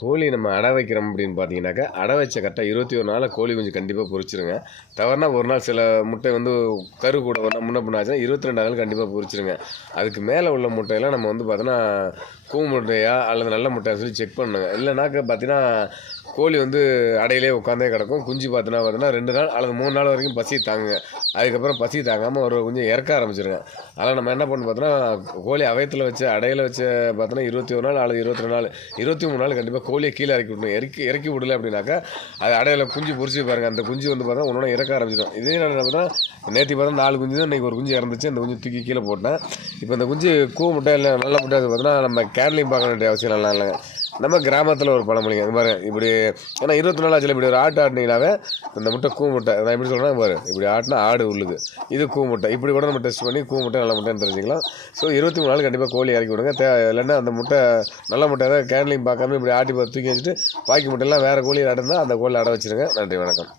கோழி நம்ம அடை வைக்கிறோம் அப்படின்னு பார்த்தீங்கன்னாக்கா அடை வச்ச கரெக்டாக இருபத்தி ஒரு நாளில் கோழி கொஞ்சம் கண்டிப்பாக பொரிச்சிருங்க. தவறுனா ஒரு நாள் சில முட்டை வந்து கரு கூட ஒரு முன்ன பண்ணாச்சுன்னா இருபத்தி ரெண்டு நாள் கண்டிப்பாக பொறிச்சிருங்க அதுக்கு மேலே உள்ள முட்டையெல்லாம் நம்ம வந்து பார்த்தோன்னா கூ முட்டையா அல்லது நல்ல முட்டையா சொல்லி செக் பண்ணுங்க. இல்லைனாக்க பார்த்தீங்கன்னா கோழி வந்து அடையிலே உட்காந்தே கிடக்கும். குஞ்சு பார்த்தினா பார்த்தோன்னா ரெண்டு நாள் அல்லது மூணு நாள் வரைக்கும் பசி தாங்குங்க. அதுக்கப்புறம் பசி தாங்காமல் ஒரு கொஞ்சம் இறக்க ஆரம்பிச்சிருங்க. அதனால் நம்ம என்ன பண்ணணும் பார்த்தோன்னா கோழி அவயத்தில் வச்சு அடையில் வச்சு பார்த்தோன்னா இருபத்தி ஒரு நாள் அல்லது இருபத்தி நாள் இருபத்தி மூணு நாள் கண்டிப்பாக கோழியை கீழே இறக்கி விடணும். இறக்கி இறக்கி விடல அப்படின்னாக்கா அது அடையில் குஞ்சு பிடிச்சி பாருங்க. அந்த குஞ்சு வந்து பார்த்தா உன்னோட இறக்க ஆரம்பிச்சிடும். இதே நான் என்ன பார்த்தா நேற்று பார்த்தா நாலு குஞ்சு தான் இன்றைக்கி ஒரு குஞ்சு இறந்துச்சு. அந்த குஞ்சு தூக்கி கீழே போட்டேன். இப்போ இந்த குஞ்சு கூ முட்டை இல்லை நல்ல முட்டை அது பார்த்தோன்னா நம்ம கேரளையும் பார்க்க வேண்டிய அவசியம் நல்லா இல்லைங்க. நம்ம கிராமத்தில் ஒரு பழமொழிங்க இது பாருங்க இப்படி ஏன்னா இருபத்தி நாலு ஆச்சுல இப்படி ஒரு ஆட்டு ஆட்டினீங்கனாவே இந்த முட்டை கூ முட்டை நான் எப்படி சொல்கிறேன் பாரு இப்படி ஆட்டினா ஆடு உள்ளுது இது கூ முட்டை இப்படி கூட நம்ம டெஸ்ட் பண்ணி கூ முட்டை நல்ல முட்டைன்னு தெரிஞ்சுக்கலாம். ஸோ இருபத்தி மூணு நாள் கண்டிப்பாக கோழி இறக்கி விடுங்க. தே இல்லைன்னா அந்த முட்டை நல்ல முட்டை ஏதாவது கேன்லையும் பார்க்காம இப்படி ஆட்டி பார்த்து தூக்கி வச்சுட்டு பாக்கி முட்டையெல்லாம் வேறு கோழி ஆடுனா அந்த கோழி அடை வச்சுருங்க. நன்றி வணக்கம்.